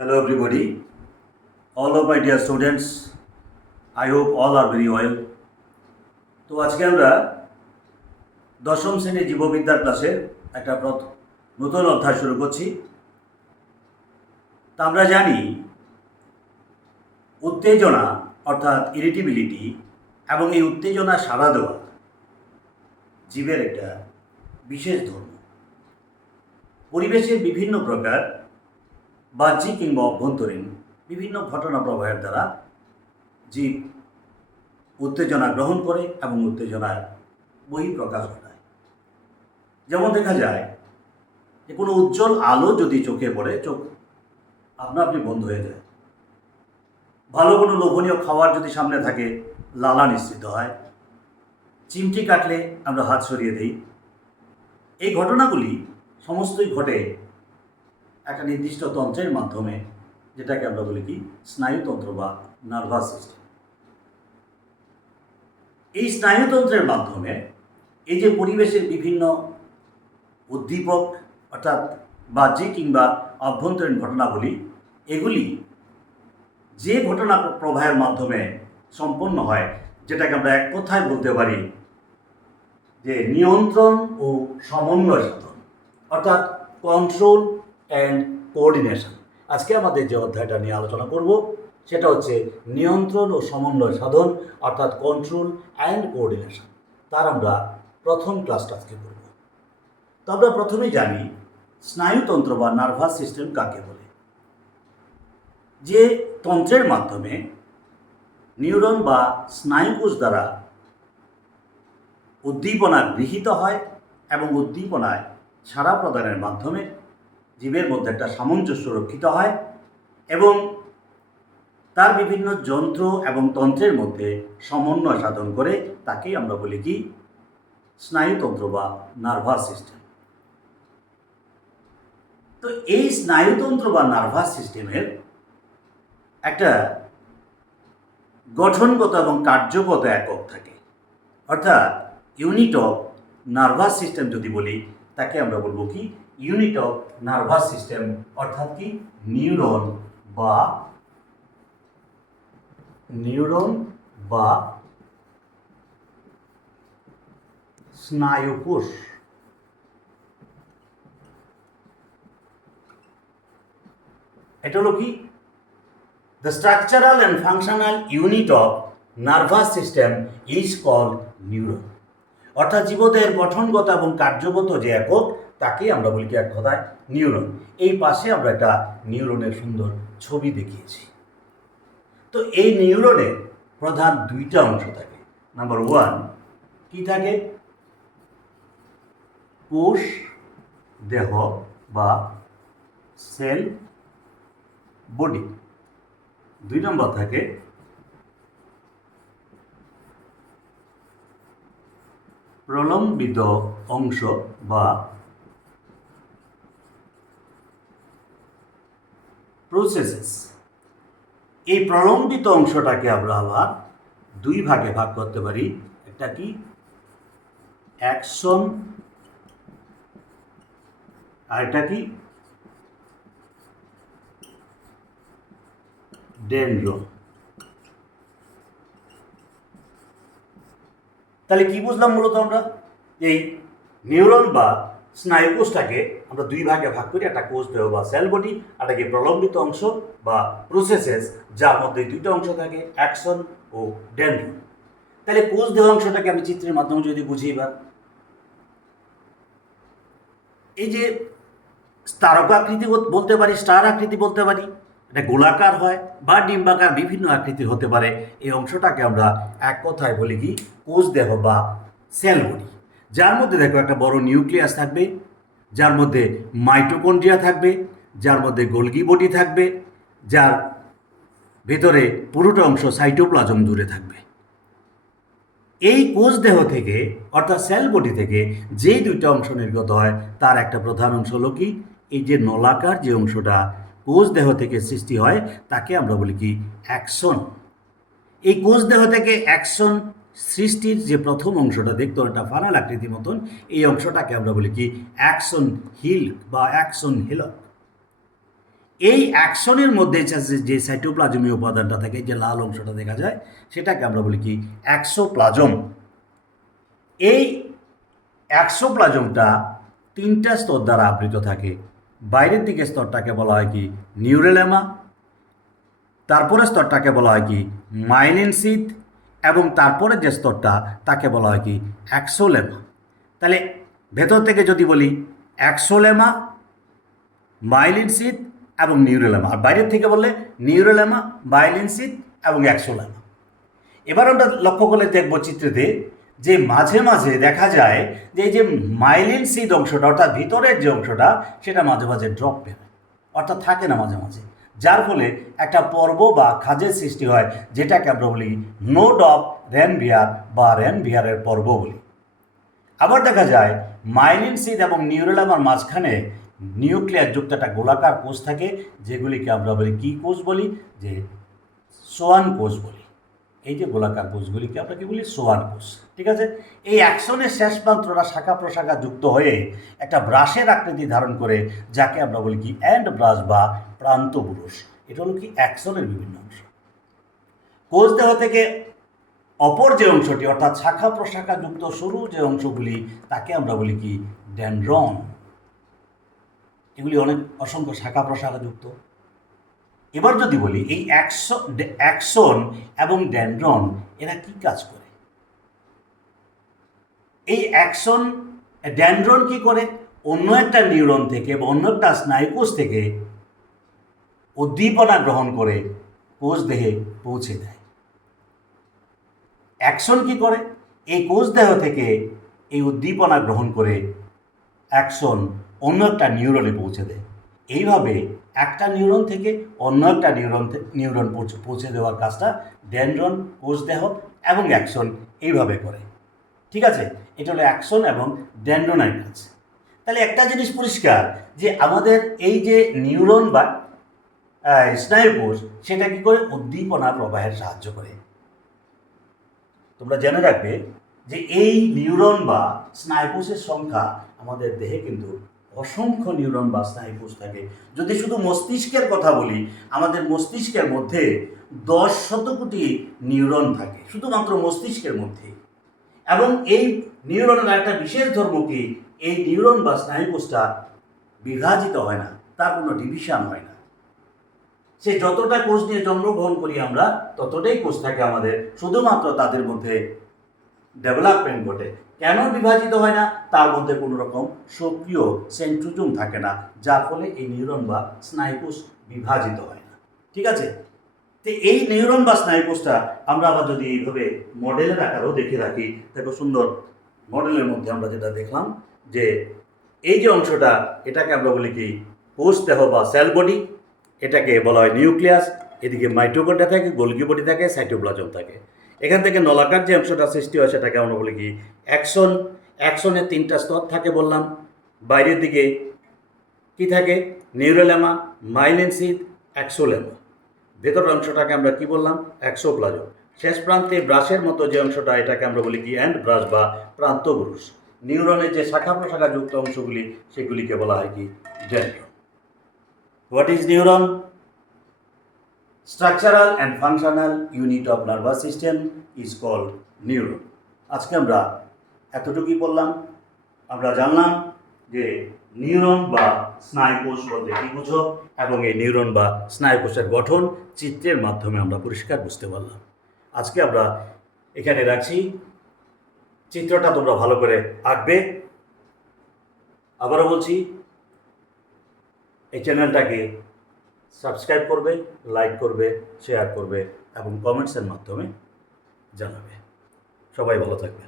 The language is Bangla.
Hello everybody, all of my dear students, I hope all are very well. তো আজকে আমরা দশম শ্রেণীর জীববিদ্যার ক্লাসের একটা নতুন অধ্যায় শুরু করছি। তা আমরা জানি উত্তেজনা অর্থাৎ ইরিটেবিলিটি এবং এই উত্তেজনা সাড়া দেওয়া জীবের একটা বিশেষ ধর্ম। পরিবেশের বিভিন্ন প্রকার বাহ্যিক কিংবা অভ্যন্তরীণ বিভিন্ন ঘটনা প্রবাহের দ্বারা জীব উত্তেজনা গ্রহণ করে এবং উত্তেজনার বহিঃপ্রকাশ ঘটায়। যেমন দেখা যায় যে কোনো উজ্জ্বল আলো যদি চোখে পড়ে চোখ আপনা আপনি বন্ধ হয়ে যায়। ভালো কোনো লোভনীয় খাবার যদি সামনে থাকে লালা নিঃসৃত হয়। চিমটি কাটলে আমরা হাত সরিয়ে দিই। এই ঘটনাগুলি সমস্তই ঘটে একটা নির্দিষ্ট তন্ত্রের মাধ্যমে, যেটাকে আমরা বলি কি স্নায়ুতন্ত্র বা নার্ভাস সিস্টেম। এই স্নায়ুতন্ত্রের মাধ্যমে এই যে পরিবেশের বিভিন্ন উদ্দীপক অর্থাৎ বাহ্যিক কিংবা অভ্যন্তরীণ ঘটনাগুলি, এগুলি যে ঘটনা প্রবাহের মাধ্যমে সম্পন্ন হয়, যেটাকে আমরা এক কথায় বলতে পারি যে নিয়ন্ত্রণ ও সমন্বয় সাধন অর্থাৎ কন্ট্রোল অ্যান্ড কোঅর্ডিনেশন। আজকে আমাদের যে অধ্যায়টা নিয়ে আলোচনা করব সেটা হচ্ছে নিয়ন্ত্রণ ও সমন্বয় সাধন অর্থাৎ কন্ট্রোল অ্যান্ড কোঅর্ডিনেশন। তার আমরা প্রথম ক্লাসটা আজকে করব। তো আমরা প্রথমেই জানি স্নায়ুতন্ত্র বা নার্ভাস সিস্টেম কাকে বলে। যে তন্ত্রের মাধ্যমে নিউরন বা স্নায়ুকোষ দ্বারা উদ্দীপনা গৃহীত হয় এবং উদ্দীপনায় সাড়া প্রদানের মাধ্যমে জীবের মধ্যে একটা সামঞ্জস্য রক্ষিত হয় এবং তার বিভিন্ন যন্ত্র এবং তন্ত্রের মধ্যে সমন্বয় সাধন করে তাকেই আমরা বলি কি স্নায়ুতন্ত্র বা নার্ভাস সিস্টেম। তো এই স্নায়ুতন্ত্র বা নার্ভাস সিস্টেমের একটা গঠনগত এবং কার্যগত একক থাকে, অর্থাৎ ইউনিট অফ নার্ভাস সিস্টেম যদি বলি তাকে আমরা বলবো কি ইউনিট অফ নার্ভাস সিস্টেম অর্থাৎ কি নিউরন বা স্নায়ুকোষ। এটা হলো কি the structural and functional unit of nervous system is called neuron. অর্থাৎ জীবদেহের গঠনগত এবং কার্যগত যে একক তাকে আমরা বলি কি এক কথায় নিউরন। এই পাশে আমরা একটা নিউরনের সুন্দর ছবি দেখিয়েছি। তো এই নিউরনের প্রধান দুইটা অংশ থাকে। নাম্বার ওয়ান কি থাকে, কোষ দেহ বা সেল বডি। দুই নম্বর থাকে প্রলম্বিত অংশ বা প্রসেসেস। এই প্রলম্বিত অংশটাকে আমরা আবার দুই ভাগে ভাগ করতে পারি। একটা কি অ্যাকশন আর এটা কি ডেনড্রন। তাহলে কি বুঝলাম মূলত আমরা এই নিউরন বা স্নায়ুকোষটাকে আমরা দুই ভাগে ভাগ করি, একটা কোষ দেহ বা সেল বডি, আর একটা প্রলম্বিত অংশ বা প্রসেসেস, যার মধ্যে দুইটা অংশ থাকে অ্যাকশন ও ডেনড্রন। তাহলে কোষ দেহ অংশটাকে আমি চিত্রের মাধ্যমে যদি বুঝি, এবার এই যে তারকাকৃতি বলতে পারি, স্টার আকৃতি বলতে পারি, এটা গোলাকার হয় বা ডিম্বাকার বিভিন্ন আকৃতির হতে পারে। এই অংশটাকে আমরা এক কথায় বলি কি কোষ দেহ বা সেল বডি, যার মধ্যে দেখো একটা বড় নিউক্লিয়াস থাকবে, যার মধ্যে মাইটোকন্ড্রিয়া থাকবে, যার মধ্যে গোলগি বডি থাকবে, যার ভেতরে পুরোটা অংশ সাইটোপ্লাজম জুড়ে থাকবে। এই কোষ দেহ থেকে অর্থাৎ সেল বডি থেকে যে দুইটা অংশ নির্গত হয় তার একটা প্রধান অংশ হলো কি এই যে নলাকার যে অংশটা কোষ দেহ থেকে সৃষ্টি হয় তাকে আমরা বলি কি অ্যাকশন। এই কোষ দেহ থেকে অ্যাকশন সৃষ্টির যে প্রথম অংশটা দেখতে একটা ফানাল আকৃতির মতন, এই অংশটাকে আমরা বলি কি অ্যাকশন হিল বা অ্যাকশন হিলক। এই অ্যাকশনের মধ্যে যে সাইটোপ্লাজমীয় উপাদানটা থাকে, যে লাল অংশটা দেখা যায়, সেটাকে আমরা বলি কি অ্যাক্সোপ্লাজম। এই অ্যাক্সোপ্লাজমটা 3টা স্তর দ্বারা আবৃত থাকে। বাইরের দিকে স্তরটাকে বলা হয় কি নিউরেলেমা, তারপরে স্তরটাকে বলা হয় কি মাইলিন শীথ, এবং তারপরে যে স্তরটা তাকে বলা হয় কি অ্যাক্সোলেমা। তাহলে ভেতর থেকে যদি বলি অ্যাক্সোলেমা, মাইলিন শীথ এবং নিউরেলেমা, আর বাইরের থেকে বললে নিউরেলেমা, মাইলিন শীথ এবং অ্যাক্সোলেমা। এবার আমরা লক্ষ্য করলে দেখব চিত্রেতে যে মাঝে মাঝে দেখা যায় যে এই যে মাইলিন শীথ অংশটা, অর্থাৎ ভিতরের যে অংশটা, সেটা মাঝে মাঝে ড্রপ পেয়ে, অর্থাৎ থাকে না মাঝে মাঝে, যার ফলে একটা পর্ব বা খাঁজের সৃষ্টি হয়, যেটাকে আমরা বলি নোড অফ রেনভিয়ার বা রেনভিয়ারের পর্ব বলি। আবার দেখা যায় মাইলিন শীথ এবং নিউরেলামার মাঝখানে নিউক্লিয়াস যুক্ত একটা গোলাকার কোষ থাকে, যেগুলিকে আমরা বলি কি কোষ বলি, যে সোয়ান কোষ বলি। এই যে গোলাকার কোষগুলিকে আমরা কি বলি সোয়ান কোষ। ঠিক আছে, এই অ্যাকশনের শেষ প্রান্তটা শাখা প্রশাখা যুক্ত হয়ে একটা ব্রাশের আকৃতি ধারণ করে, যাকে আমরা বলি কি এন্ড ব্রাশ বা প্রান্ত বুরুষ। এটা হলো কি অ্যাকশনের বিভিন্ন অংশ। কোষ দেহ থেকে অপর যে অংশটি, অর্থাৎ শাখা প্রশাখা যুক্ত সরু যে অংশগুলি, তাকে আমরা বলি কি ডেনড্রন। এগুলি অসংখ্য শাখা প্রশাখা যুক্ত। এবার যদি বলি এই অ্যাকশন এবং ডেনড্রন এরা কি কাজ করে? এই অ্যাকশন ডেনড্রন কি করে? অন্য একটা নিউরন থেকে বা অন্য একটা স্নায়ুকোষ থেকে উদ্দীপনা গ্রহণ করে কোষ দেহে পৌঁছে দেয়। অ্যাকশন কি করে? এই কোষ দেহ থেকে এই উদ্দীপনা গ্রহণ করে অ্যাকশন অন্য একটা নিউরনে পৌঁছে দেয়। এইভাবে একটা নিউরন থেকে অন্য একটা নিউরন পৌঁছে দেওয়ার কাজটা ডেনড্রন, কোষ দেহ এবং অ্যাকশন এইভাবে করে। ঠিক আছে, এটা হলো অ্যাকশন এবং ডেনড্রনের কাজ। তাহলে একটা জিনিস পরিষ্কার, যে আমাদের এই যে নিউরন বা স্নায়ুকোষ, সেটা কি করে উদ্দীপনা প্রবাহের সাহায্য করে। তোমরা জেনে রাখবে যে এই নিউরন বা স্নায়ুকোষের সংখ্যা আমাদের দেহে কিন্তু অসংখ্য নিউরন বা স্নায়ুকোষ থাকে। যদি শুধু মস্তিষ্কের কথা বলি, আমাদের মস্তিষ্কের মধ্যে 10 কোটি নিউরন থাকে, শুধুমাত্র মস্তিষ্কের মধ্যে। এবং এই নিউরনের একটা বিশেষ ধর্ম কি, এই নিউরন বা স্নায়ুকোষটা বিভাজিত হয় না, তার কোনো ডিভিশন হয় না। সে যতটা কোষ নিয়ে জন্মগ্রহণ করি আমরা, ততটাই কোষ থাকে আমাদের, শুধুমাত্র তাদের মধ্যে ডেভেলপমেন্ট ঘটে। কেন বিভাজিত হয় না? তার মধ্যে কোনো রকম সক্রিয় সেন্ট্রোজোম থাকে না, যার ফলে এই নিউরন বা স্নায়ুকোষ বিভাজিত হয় না। ঠিক আছে, তো এই নিউরন বা স্নায়ুকোষটা আমরা আবার যদি এইভাবে মডেলের আকারেও দেখে রাখি, দেখো সুন্দর মডেলের মধ্যে আমরা যেটা দেখলাম, যে এই যে অংশটা, এটাকে আমরা বলি কি কোষ দেহ বা সেল বডি, এটাকে বলা হয় নিউক্লিয়াস। এদিকে মাইটোকন্ড্রিয়া থাকে, গোলগি বডি থাকে, সাইটোপ্লাজম থাকে। এখান থেকে নলাকার যে অংশটা সৃষ্টি হয়, সেটাকে আমরা বলি কি অ্যাকশন। অ্যাকশনের 3টা স্তর থাকে বললাম। বাইরের দিকে কি থাকে? নিউরেলেমা, মাইলিন শীথ, অ্যাক্সোলেমা। ভেতরের অংশটাকে আমরা কি বললাম? অ্যাক্সোপ্লাজম। শেষ প্রান্তে ব্রাশের মতো যে অংশটা, এটাকে আমরা বলি কি এন্ড ব্রাশ বা প্রান্ত বুরুষ। নিউরনের যে শাখা প্রশাখা যুক্ত অংশগুলি, সেগুলিকে বলা হয় কি dendron. What is neuron? Structural and functional unit of nervous system is called neuron. আজকে আমরা এতটুকুই বললাম। আমরা জানলাম যে নিউরন বা স্নায়ুকোষ বলতে কী বুঝো, এবং এই নিউরন বা স্নায়ুকোষের গঠন চিত্রের মাধ্যমে আমরা পরিষ্কার বুঝতে পারলাম। আজকে আমরা এখানে রাখছি। চিত্রটা তোমরা ভালো করে আঁকবে। আবারও বলছি, এই চ্যানেলটাকে সাবস্ক্রাইব করবে, লাইক করবে, শেয়ার করবে এবং কমেন্টসের মাধ্যমে জানাবে। সবাই ভালো থাকবে।